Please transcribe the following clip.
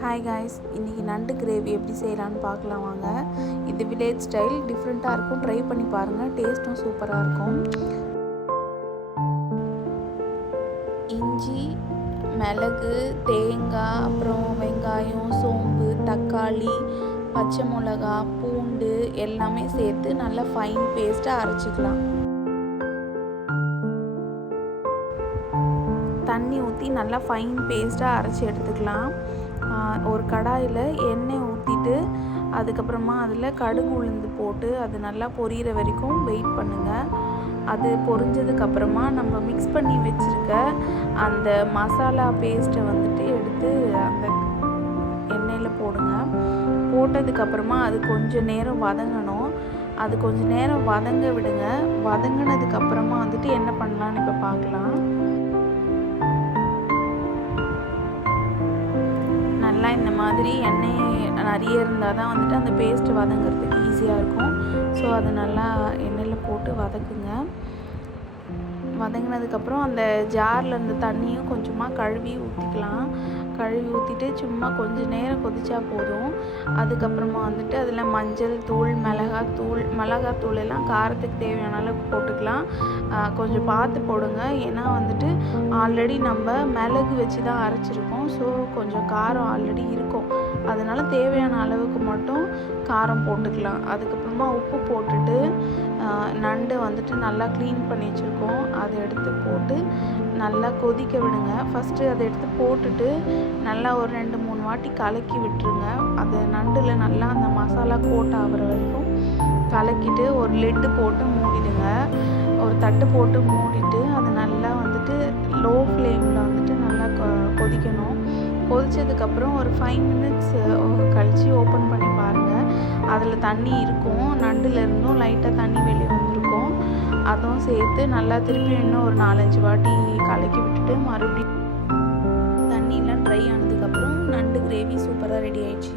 Hi guys, இன்றைக்கி நண்டு gravy எப்படி செய்யலான்னு பார்க்கலாம் வாங்க. இது வில்லேஜ் ஸ்டைல் டிஃப்ரெண்ட்டாக இருக்கும். ட்ரை பண்ணி பாருங்கள், டேஸ்ட்டும் சூப்பராக இருக்கும். இஞ்சி, மிளகு, தேங்காய், அப்புறம் வெங்காயம், சோம்பு, தக்காளி, பச்சை மிளகா, பூண்டு எல்லாமே சேர்த்து நல்லா ஃபைன் பேஸ்ட்டாக அரைச்சிக்கலாம். தண்ணி ஊற்றி நல்லா ஃபைன் பேஸ்ட்டாக அரைச்சி எடுத்துக்கலாம். ஒரு கடாயில் எண்ணெய் ஊற்றிட்டு அதுக்கப்புறமா அதில் கடுகு உளுந்து போட்டு அது நல்லா பொரியிற வரைக்கும் வெயிட் பண்ணுங்கள். அது பொரிஞ்சதுக்கப்புறமா நம்ம மிக்ஸ் பண்ணி வச்சுருக்க அந்த மசாலா பேஸ்ட்டை எடுத்து அந்த எண்ணெயில் போடுங்க. போட்டதுக்கப்புறமா அது கொஞ்சம் நேரம் வதங்கணும். அது கொஞ்சம் நேரம் வதங்க விடுங்க. வதங்கினதுக்கப்புறமா என்ன பண்ணலான்னு இப்போ பார்க்கலாம். நல்லா இந்த மாதிரி எண்ணெய் நிறைய இருந்தால் தான் அந்த பேஸ்ட்டு வதங்கிறதுக்கு ஈஸியாக இருக்கும். ஸோ அது நல்லா எண்ணெயில் போட்டு வதக்குங்க. வதங்கினதுக்கப்புறம் அந்த ஜாரில் இருந்த தண்ணியும் கொஞ்சமாக கழுவி ஊற்றிக்கலாம். கழுவி ஊற்றிட்டு சும்மா கொஞ்சம் நேரம் கொதிச்சா போதும். அதுக்கப்புறமா அதில் மஞ்சள் தூள், மிளகாத்தூள் எல்லாம் காரத்துக்கு தேவையான அளவுக்கு போட்டுக்கலாம். கொஞ்சம் பார்த்து போடுங்க. ஏன்னா ஆல்ரெடி நம்ம மிளகு வச்சு தான் அரைச்சிருக்கோம். ஸோ கொஞ்சம் காரம் ஆல்ரெடி இருக்கும். அதனால் தேவையான அளவுக்கு மட்டும் காரம் போட்டுக்கலாம். அதுக்கப்புறமா உப்பு போட்டுட்டு நண்டு நல்லா க்ளீன் பண்ணி வச்சுருக்கோம். அதை எடுத்து போட்டு நல்லா கொதிக்க விடுங்க. ஃபஸ்ட்டு அதை எடுத்து போட்டுட்டு நல்லா ஒரு 2-3 வாட்டி கலக்கி விட்டுருங்க. அது நண்டில் நல்லா அந்த மசாலா கோட் ஆகிற வரைக்கும் கலக்கிட்டு ஒரு லெட்டு போட்டு மூடிடுங்க. ஒரு தட்டு போட்டு மூடிட்டு அது நல்லா லோ ஃப்ளேமில் நல்லா கொதிக்கணும். கொதித்ததுக்கப்புறம் ஒரு 5 மினிட்ஸ் கழித்து ஓப்பன் பண்ணி பாருங்கள். அதில் தண்ணி இருக்கும். நண்டுலேருந்தும் லைட்டாக தண்ணி வெளியே வந்திருக்கும். அதுவும் சேர்த்து நல்லா திருப்பி இன்னும் ஒரு 4-5 வாட்டி கலக்கி விட்டுட்டு மறுபடியும் தண்ணியெலாம் ட்ரை ஆனதுக்கப்புறம் நண்டு கிரேவி சூப்பராக ரெடி ஆயிடுச்சு.